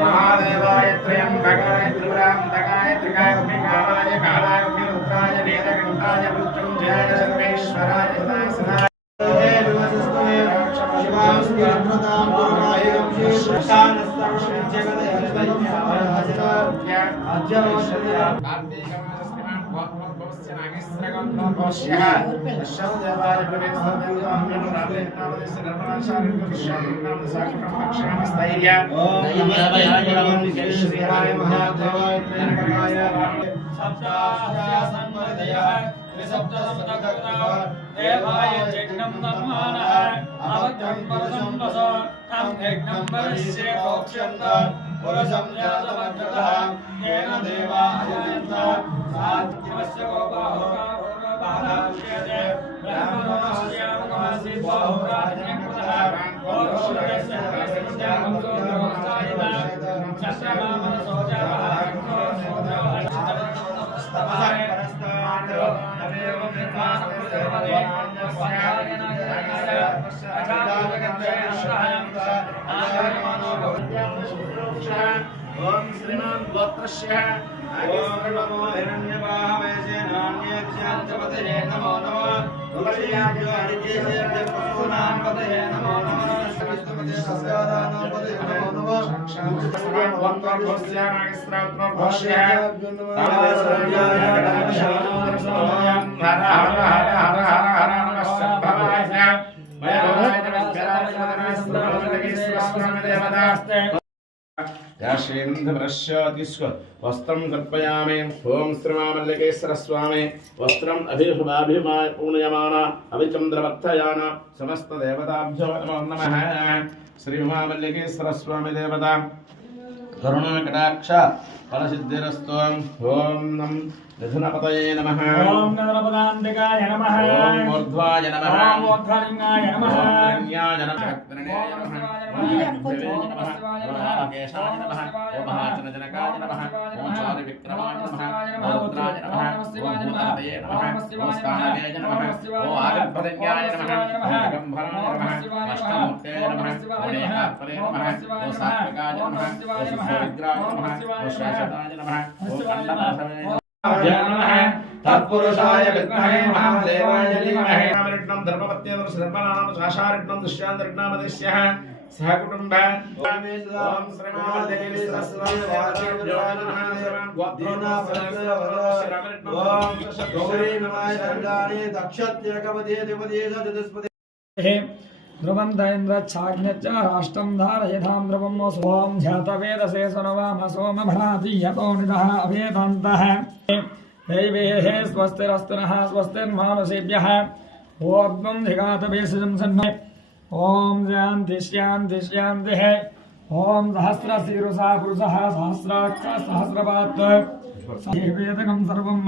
महादेवाय त्र्यंबकाय त्रिपुरांतकाय त्रिकाग्निकामाय कालाग्निरुद्राय वेदकंठाय मृत्युंजयाय सर्वेश्वराय सदाशिवाय देवाय जग्नं नमः अवत्रं परसंवसो तं यज्ञं परस्य प्रोक्ष्यन्त पुरसंजातमग्रतः येन देवायन्त सात्वस्य गोपाहोराहोरबाधाक्ष्यते ब्रह्मणोऽस्य मुखमसि बाहुराज्ञकृतः ओरोरस्य प्रसिद्धामसोऽसायिता चन्द्रमामनसोजाः ओम श्रीमान गोत्रस्य नमो हिरण्यवाहवेशे नान्यज्ञानपतये नमो नमः तुलसीयाज्ञानिकेशे पुष्पनामपतये नमो नमः सविष्णुपते सस्यादानपतये नमो नमः साक्षात् वक्त्रभस्य नागस्त्रात्मभस्य तावसर्याय दानशालोदर्शोयं हर हर हर हर हर हर नमः शंभवाय मयोराय नमस्काराय नमस्काराय देवतास्ते वस्त्रं कल्पयामि ओम श्रीमामल्लिकेश्वर स्वामी वस्त्रम अभिर्भाभिमाय पूर्णयमाना अभिचंद्रवर्धयान समस्त देवताभ्यो नमो नमः श्री महामल्लिकेश्वर स्वामी देवता करुणा कटाक्ष फलसिद्धिरस्तु ओम नम निधुनपतये नमः ओम नदनपदान्तिकाय नमः ओम ऊर्ध्वाय नमः ओम ऊर्ध्वलिंगाय नमः ओम लिंगाय नमः केशाय नमः ओम महाजनजनकाय नमः ओम चारुविक्रमाय नमः ओम रुद्राय नमः ओम भूतपतये नमः ओम स्थानवे नमः ओम आगर्भलिंगाय नमः ओम गंभराय नमः अष्टमूर्ते नमः ओम नेहापरे नमः ओम सात्विकाय नमः ओम सुविग्राय नमः ओम शाश्वताय नमः ओम खण्डनाथवे नमः तत्पुरुषाय विद्महे महादेवाय धीमहि नामृष्णं धर्मपत्यं सर्वनाम शाशारिष्णं दुष्यान्तरिष्णमदिश्यः सह कुटुंब ओम श्रीमामल्लिकेश्वर स्वामी ओम गौरी नमः शरणानि दक्षत्यकवदे देवदेशदस्पदे ध्रुवन्त छाग्न्यच्च राष्ट्रं धारयधां ध्रुवं सोम ध्यातवेदसे सनवाम सोमभ्राति यतो निदः अभेदान्तः दैवेः स्वस्तिरस्तुनः स्वस्तिर्मानुषेभ्यः ऊर्ध्वं धिगातवेशजं सन्मे ओम शान्ति शान्ति शान्तिः ओम सहस्रशीर्षा पुरुषः सहस्राक्ष सहस्रपात् वेदकं सर्वं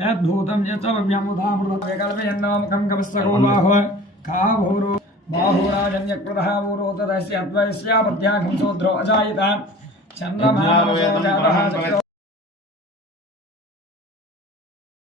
यद्भूतं यच्च व्यमुधामृतकल्पयन्नामकं कवस्सको बाहुः का भूरो बाहुराजन्यकृतः भूरो तदस्य अद्वयस्यापत्याघं शूद्रो अजायत चन्द्रमा